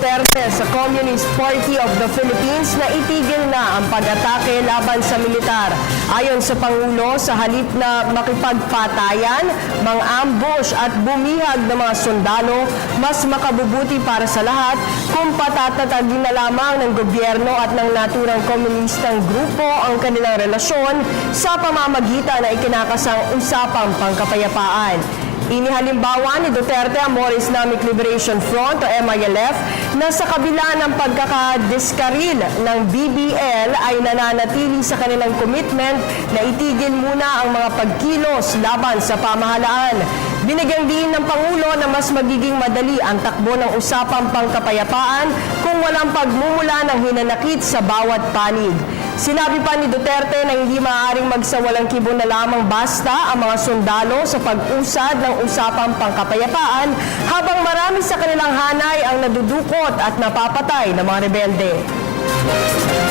Duterte sa Communist Party of the Philippines na itigil na ang pag-atake laban sa militar. Ayon sa Pangulo, sa halip na makipagpatayan, mang-ambush at bumihag ng mga sundalo, mas makabubuti para sa lahat kung patatatagin na lamang ng gobyerno at ng naturang komunistang grupo ang kanilang relasyon sa pamamagitan na ikinakasang usapang pangkapayapaan. Inihalimbawa ni Duterte ang More Islamic Liberation Front o MILF na sa kabila ng pagkakadiskaril ng BBL ay nananatili sa kanilang commitment na itigil muna ang mga pagkilos laban sa pamahalaan. Binigyang din ng Pangulo na mas magiging madali ang takbo ng usapang pangkapayapaan kung walang pagmumula ng hinanakit sa bawat panig. Sinabi pa ni Duterte na hindi maaaring magsawalang kibo na lamang basta ang mga sundalo sa pag-usad ng usapang pangkapayapaan habang marami sa kanilang hanay ang nadudukot at napapatay ng mga rebelde.